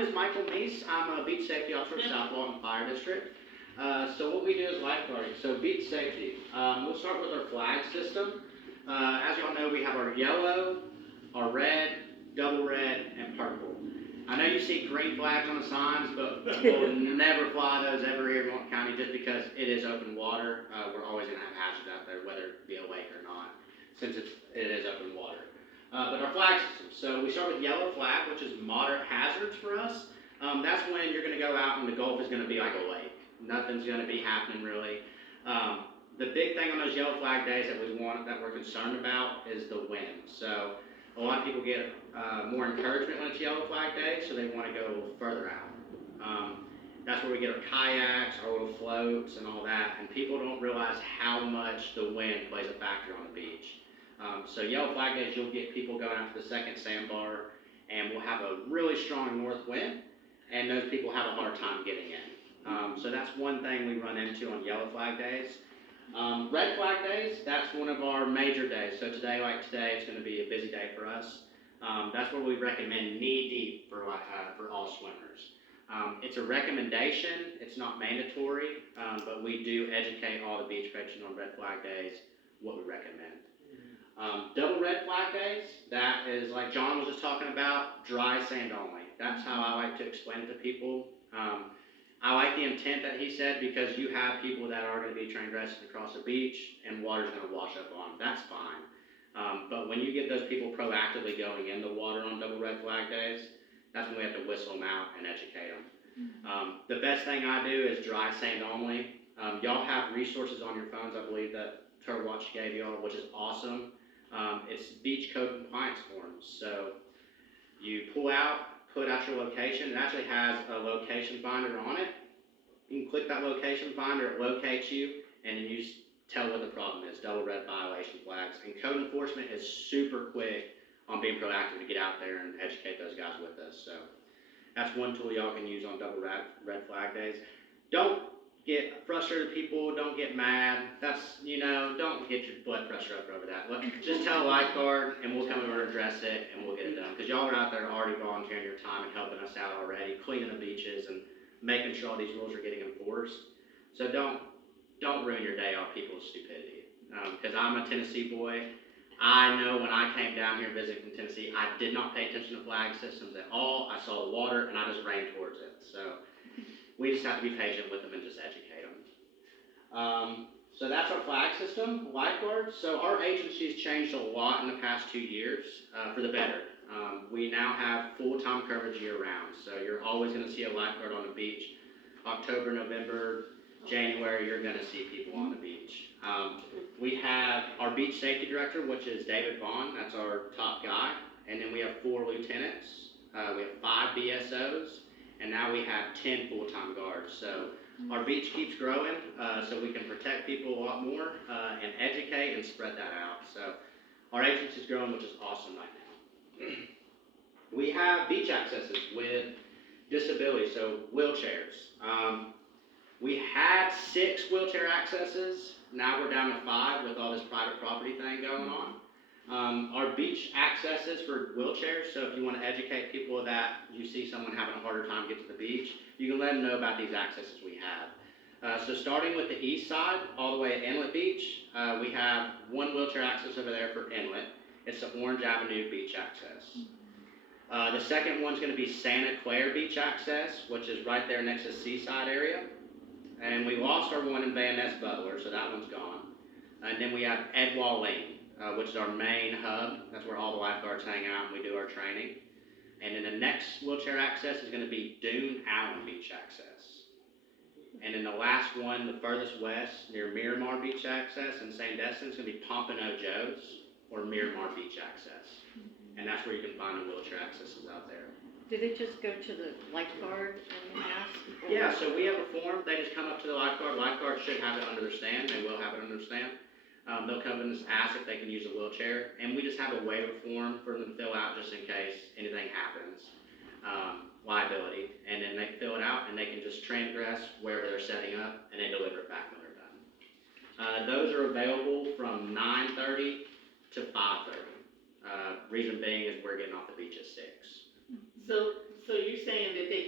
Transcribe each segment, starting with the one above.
name is Michael Meese. I'm a beach safety officer at South Walton Fire District. So what we do is lifeguarding. So beach safety. We'll start with our flag system. As y'all know, we have our yellow, our red, double red, and purple. I know you see green flags on the signs, but we'll never fly those ever here in Walton County just because it is open water. We're always going to have hazards out there, whether it be a lake or not, since it is open water. But our flag system. So we start with yellow flag, which is moderate hazards for us. That's when you're going to go out and the Gulf is going to be like a lake. Nothing's going to be happening really. The big thing on those yellow flag days that we're concerned about is the wind. So a lot of people get more encouragement when it's yellow flag day, so they want to go a little further out. That's where we get our kayaks, our little floats, and all that. And people don't realize how much the wind plays a factor on the beach. So yellow flag days, you'll get people going after the second sandbar, and we'll have a really strong north wind, and those people have a hard time getting in. So that's one thing we run into on yellow flag days. Red flag days, that's one of our major days. So today, like today, it's going to be a busy day for us. That's where we recommend knee deep for all swimmers. It's a recommendation, it's not mandatory, but we do educate all the beach patrons on red flag days, what we recommend. Double red flag days, that is like John was just talking about, dry sand only. That's how I like to explain it to people. I like the intent that he said because you have people that are going to be transgressing across the beach and water's going to wash up on them. That's fine. But when you get those people proactively going in the water on double red flag days, that's when we have to whistle them out and educate them. The best thing I do is dry sand only. Y'all have resources on your phones, I believe, that Turtle Watch gave y'all, which is awesome. It's beach code compliance forms. So you pull out, put out your location. It actually has a location finder on it. You can click that location finder, it locates you, and then you tell what the problem is, double red violation flags. And code enforcement is super quick on being proactive to get out there and educate those guys with us. So that's one tool y'all can use on double red flag days. Don't get frustrated people, don't get mad. That's, don't get your blood pressure up over that. Just tell a lifeguard and we'll come over and address it and we'll get it done. Because y'all are out there already volunteering your time and helping us out already, cleaning the beaches and making sure all these rules are getting enforced. So don't ruin your day off people's stupidity. Because I'm a Tennessee boy. I know when I came down here visiting Tennessee, I did not pay attention to flag systems at all. I saw water and I just ran towards it. So we just have to be patient with them and just educate them. So that's our flag system, lifeguards. So our agency's changed a lot in the past 2 years for the better. We now have full-time coverage year-round. So you're always going to see a lifeguard on the beach. October, November, January, you're going to see people on the beach. We have our beach safety director, which is David Vaughn. That's our top guy. And then we have 4 lieutenants. We have 5 BSOs. And now we have 10 full-time guards. So our beach keeps growing, so we can protect people a lot more and educate and spread that out. So our agency's growing, which is awesome right now. We have beach accesses with disabilities, so wheelchairs. We had 6 wheelchair accesses. Now we're down to 5 with all this private property thing going on. Our beach accesses for wheelchairs, so if you want to educate people that you see someone having a harder time getting to the beach, you can let them know about these accesses we have. So starting with the east side, all the way at Inlet Beach, we have 1 wheelchair access over there for Inlet. It's the Orange Avenue Beach access. The second one's going to be Santa Clara Beach access, which is right there next to the Seaside area. And we lost our one in Van Ness Butler, so that one's gone. And then we have Edwall Lane, which is our main hub. That's where all the lifeguards hang out and we do our training. And then the next wheelchair access is going to be Dune Allen Beach access. And then the last one, the furthest west, near Miramar Beach access in St. Destin, is going to be Pompano Joe's or Miramar Beach access. And that's where you can find the wheelchair accesses out there. Do they just go to the lifeguard and ask? Yeah, so we have a form. They just come up to the lifeguard. Lifeguard should have it under their stand. They will have it under their stand. They'll come and just ask if they can use a wheelchair. And we just have a waiver form for them to fill out just in case anything happens. Liability. And then they fill it out and they can just transgress wherever they're setting up and they deliver it back when they're done. Those are available from 9:30 to 5:30. Reason being is we're getting off the beach at 6. So you're saying that they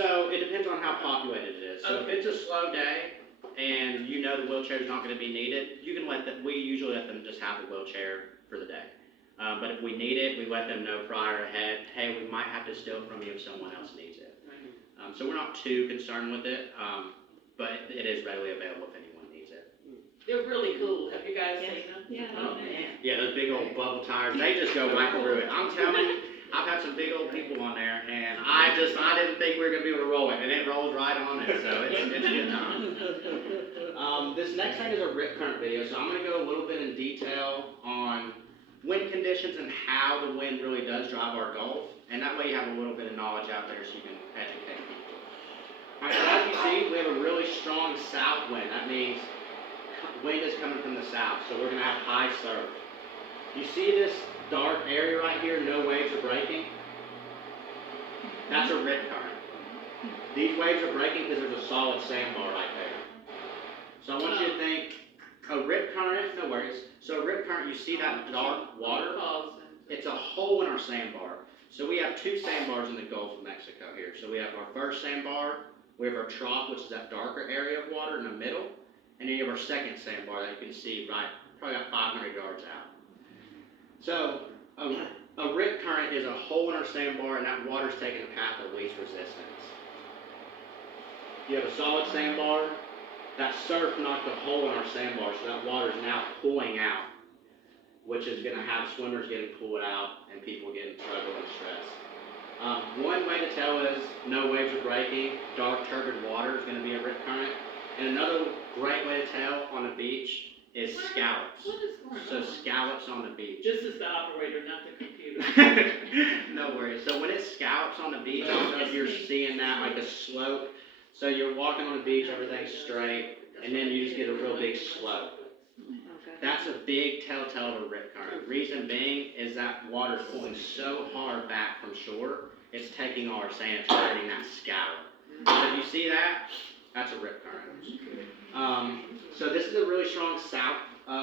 So it depends on how populated it is. So if it's a slow day and you know the wheelchair is not going to be needed, you can we usually let them just have the wheelchair for the day. But if we need it, we let them know prior ahead, hey, we might have to steal from you if someone else needs it. So we're not too concerned with it, but it is readily available if anyone needs it. They're really cool. Have you guys seen them? Yeah. Oh, man. Yeah, those big old bubble tires, they just go right through it. I'm telling you, I've had some big old people on there, and I didn't think we were gonna be able to roll it, and it rolls right on it, so it's good time. This next thing is a rip current video, so I'm gonna go a little bit in detail on wind conditions and how the wind really does drive our Gulf, and that way you have a little bit of knowledge out there so you can educate people. Alright, so as you see, we have a really strong south wind. That means wind is coming from the south, so we're gonna have high surf. You see this dark area right here, no waves are breaking? That's a rip current. These waves are breaking because there's a solid sandbar right there. So I want you to think, a rip current, no worries. So a rip current, you see that dark water? It's a hole in our sandbar. So we have two sandbars in the Gulf of Mexico here. So we have our first sandbar, we have our trough, which is that darker area of water in the middle, and then you have our second sandbar that you can see right, probably about 500 yards out. So a rip current is a hole in our sandbar, and that water's taking a path of least resistance. You have a solid sandbar, that surf knocked a hole in our sandbar, so that water is now pulling out, which is going to have swimmers getting pulled out and people getting struggle and stress. One way to tell is no waves are breaking, dark turbid water is going to be a rip current. And another great way to tell on the beach is scallops. What is going So on? scallops on the beach. This is the operator, not the computer. No worries. So when it scallops on the beach, I don't know if you're seeing that, like a slope. So you're walking on the beach, everything's straight, and then you just get a real big slope. Okay. That's a big telltale of a rip current. Reason being is that water's pulling so hard back from shore, it's taking all our sand, it's creating that scallop. So if you see that, that's a rip current. So this is a really strong south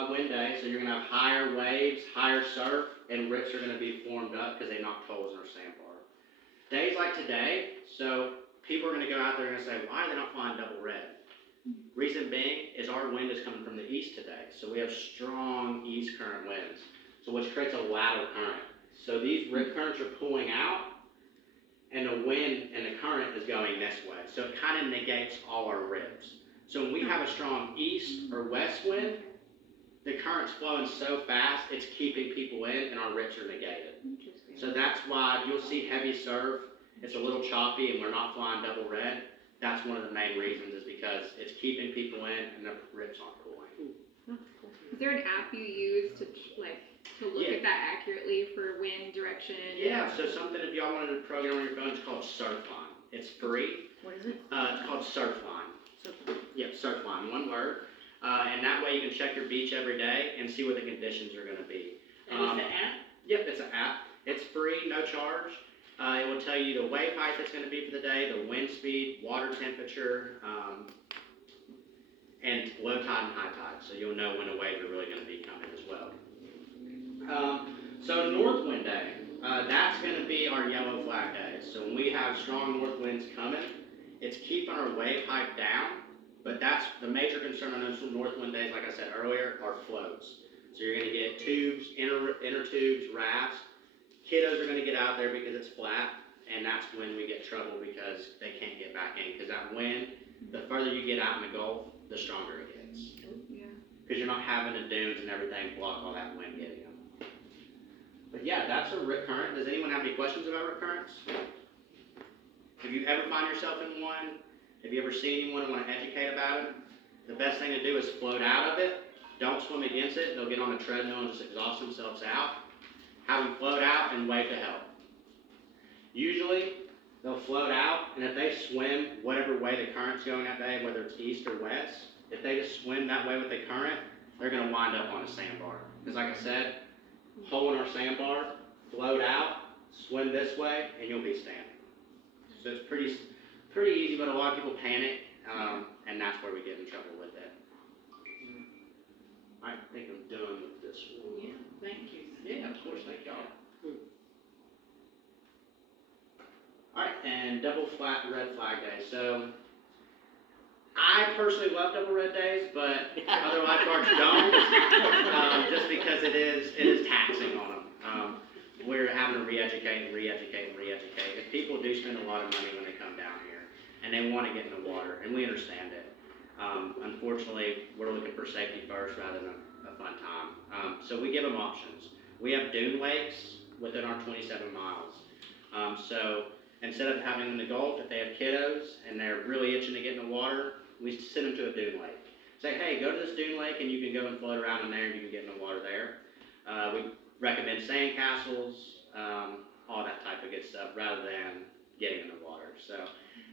wind day, so you're going to have higher waves, higher surf, and rips are going to be formed up because they knocked holes in our sandbar. Days like today, so people are going to go out there and say, why are they not flying double red? Reason being is our wind is coming from the east today, so we have strong east current winds, so which creates a lateral current. So these rip currents are pulling out, and the wind and the current is going this way, so it kind of negates all our rips. So when we have a strong east or west wind, the current's flowing so fast, it's keeping people in, and our rips are negated. Interesting. So that's why you'll see heavy surf, it's a little choppy, and we're not flying double red. That's one of the main reasons, is because it's keeping people in and the rips aren't pulling. Is there an app you use to look Yeah. at that accurately for wind direction? Yeah, so something if y'all wanted to program on your phone, it's called Surfline. It's free. What is it? It's called Surfline. Yep, Surfline, one word. And that way you can check your beach every day and see what the conditions are going to be. And it's an app? Yep, it's an app. It's free, no charge. It will tell you the wave height that's going to be for the day, the wind speed, water temperature, and low tide and high tide. So you'll know when the waves are really going to be coming as well. So north wind day, that's going to be our yellow flag day. So when we have strong north winds coming, it's keeping our wave height down, but that's the major concern on those north wind days, like I said earlier, are floats. So you're going to get tubes, inner tubes, rafts. Kiddos are going to get out there because it's flat, and that's when we get trouble because they can't get back in. Because that wind, the further you get out in the Gulf, the stronger it gets. Yeah. Because you're not having the dunes and everything block all that wind getting them. But yeah, that's a rip current. Does anyone have any questions about rip currents? If you ever find yourself in one, if you ever see anyone and want to educate about it, the best thing to do is float out of it. Don't swim against it. They'll get on a treadmill and just exhaust themselves out. Have them float out and wave to help. Usually, they'll float out, and if they swim whatever way the current's going that day, whether it's east or west, if they just swim that way with the current, they're going to wind up on a sandbar. Because like I said, hole in our sandbar, float out, swim this way, and you'll be standing. So it's pretty easy, but a lot of people panic, and that's where we get in trouble with it. I think I'm done with this one. Yeah, thank you. Yeah, of course, thank y'all. Alright, and then double red flag day. So I personally love double red days, but other lifeguards don't, just because it is taxing on them. We're having to re-educate. And people do spend a lot of money when they come down here, and they want to get in the water, and we understand it. Unfortunately, we're looking for safety first rather than a fun time. So we give them options. We have dune lakes within our 27 miles. So instead of having them in the Gulf, if they have kiddos and they're really itching to get in the water, we send them to a dune lake. Say, hey, go to this dune lake and you can go and float around in there and you can get in the water there. We recommend sand castles, all that type of good stuff, rather than getting in the water. So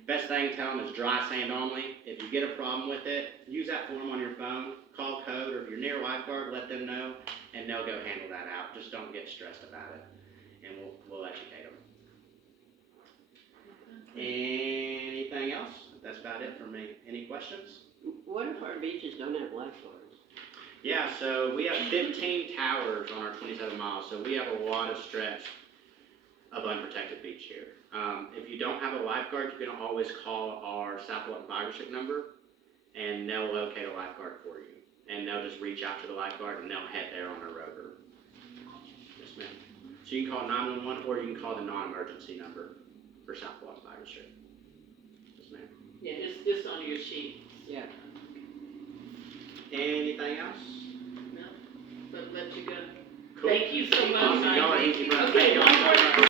best thing to tell them is dry sand only. If you get a problem with it, use that form on your phone, call code, or if you're near a lifeguard, let them know, and they'll go handle that out. Just don't get stressed about it, and we'll educate them. Anything else? That's about it for me. Any questions? What if our beaches don't have lifeguards? Yeah, so we have 15 towers on our 27 miles, so we have a lot of stretch of unprotected beach here. If you don't have a lifeguard, you can always call our South Walton Fire District number, and they'll locate a lifeguard for you. And they'll just reach out to the lifeguard, and they'll head there on their rover. Yes, ma'am. So you can call 911, or you can call the non-emergency number for South Walton Fire District. Yes, ma'am. Yeah, it's on your sheet. Yeah. Anything else? No, but let you go. Cool. Thank you so much. Awesome. Y'all are Thank easy, you. bro. Okay, Thank y'all one so more. much.